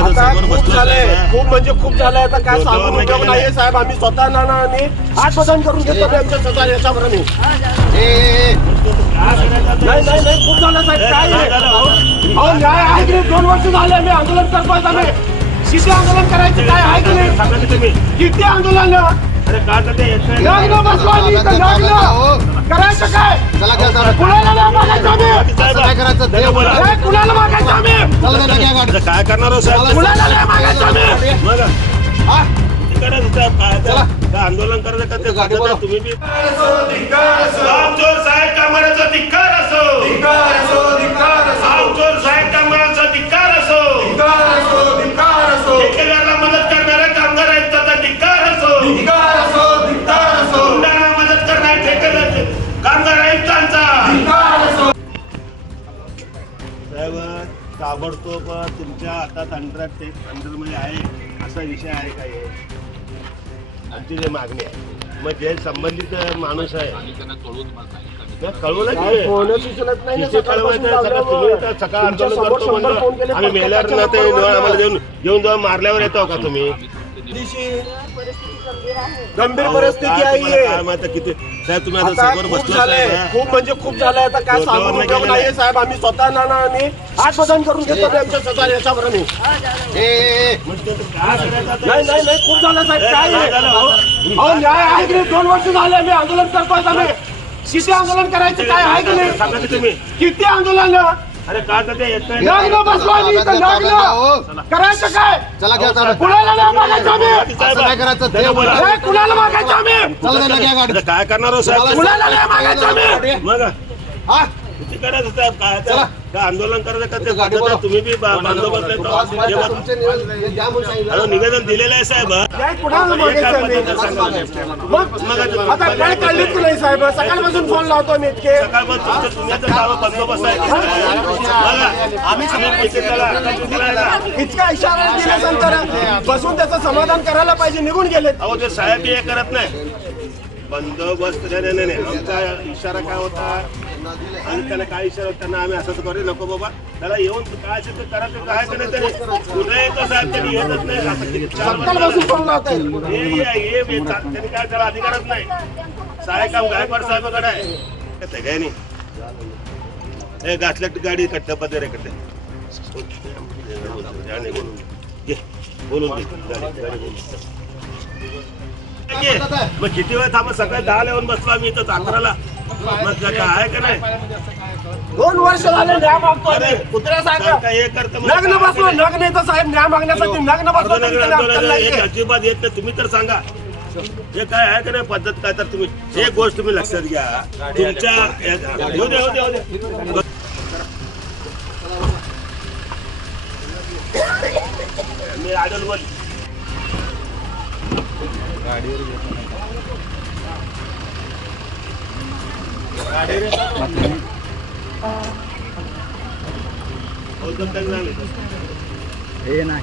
खूप झालंय, खूप म्हणजे खूप झालंय. आता काय सांगून उपयोग नाहीये साहेब. आम्ही स्वतः नानांनी आत्मदान करून घेतलं आमच्या स्वतः याच्यावर. नाही नाही नाही खूप झालं साहेब. काय अहो न्याय आहे की नाही? 2 वर्ष झाले आम्ही आंदोलन करतोय. आम्ही किती आंदोलन करायचं काय आहे की नाही? किती आंदोलन करायचं काय? कुणाला नाही मागायचं आम्ही? कुणाला मागायचं आम्ही? काय करणार कुणाला नाही मागायचं आम्ही? आंदोलन करायचं तुम्ही बी साहेब कामाचा धिक्कार असो, साहेब कामाचा धिक्कार असो, ठेकेदाराला मदत करणाऱ्या कामगार आयुक्ताचा धिक्कार असो, गुंडांना मदत करणाऱ्या ठेकेदार कामगार आयुक्तांचा साहेब ताबडतोब तुमच्या हातात अंडरमध्ये आहे असा विषय आहे काय? आमची जे मागणी आहे मग जे संबंधित माणूस आहे कळवलं सकाळ आंदोलन करतो आम्ही मेल्यावर आम्हाला घेऊन जाऊन मारल्यावर येतो का तुम्ही? गंभीर परिस्थिती आहे. किती साहेब तुम्ही आता समोर बसलाय. खूप म्हणजे खूप झालंय. आता काय सांगून उपयोग नाहीये साहेब. आम्ही स्वतः नानांनी आत्मदान करून घेतलं आमच्या स्वतः याच्यावर. नाही नाही नाही खूप झालं साहेब. काय अहो न्याय आहे की नाही? 2 वर्ष झाले आम्ही आंदोलन करतोय. आम्ही किती आंदोलन करायचं काय आहे की नाही? किती आंदोलन करायचं काय? कुणाला नाही मागायचं आम्ही? कुणाला मागायचं आम्ही? काय करणार कुणाला नाही मागायचं आम्ही? किती करायचं साहेब? काय आंदोलन करायचं तुम्ही बी बंदोबस्त निवेदन दिलेलं आहे साहेब. आता काय कळलीच नाही साहेब. सकाळपासून फोन लावतो मी इतके. बंदोबस्त आहे इतका इशारा दिल्यानंतर बसून त्याचं समाधान करायला पाहिजे. निघून गेलेत. अहो ते साहेब हे करत नाही बंदोबस्त. नाही आमचा इशारा काय होता आणि त्याला काय इशारा त्यांना आम्ही असंच करू नको बाबा. त्याला येऊन काय असेल तर करायचं काय का नाही. त्याने कुठे येतो साहेब त्यांनी येतच नाही. त्यांनी काय त्याला अधिकारच नाही. साहेब काम गायकवाड साहेबाकडे आहे काय नाही. हे घातल्या गाडी कट्ट पदरे कट्टे बोलून मग किती वेळ थांबा? सकाळी 10ला येऊन बसलो आम्ही इथं 11ला. मग काय आहे का नाही? 2 वर्ष झाले न्याय मागतोय. कुत्र्या साहेब हे करतं लग्न बसलो. लग्न येतं साहेब न्याय मागण्यासाठी. लग्न बसलो अजिबात येत नाही. तुम्ही तर सांगा हे काय आहे का नाही पद्धत काय? तर तुम्ही एक गोष्ट तुम्ही लक्षात घ्या. तुमच्या येऊ दे मी आडल बोल हे ना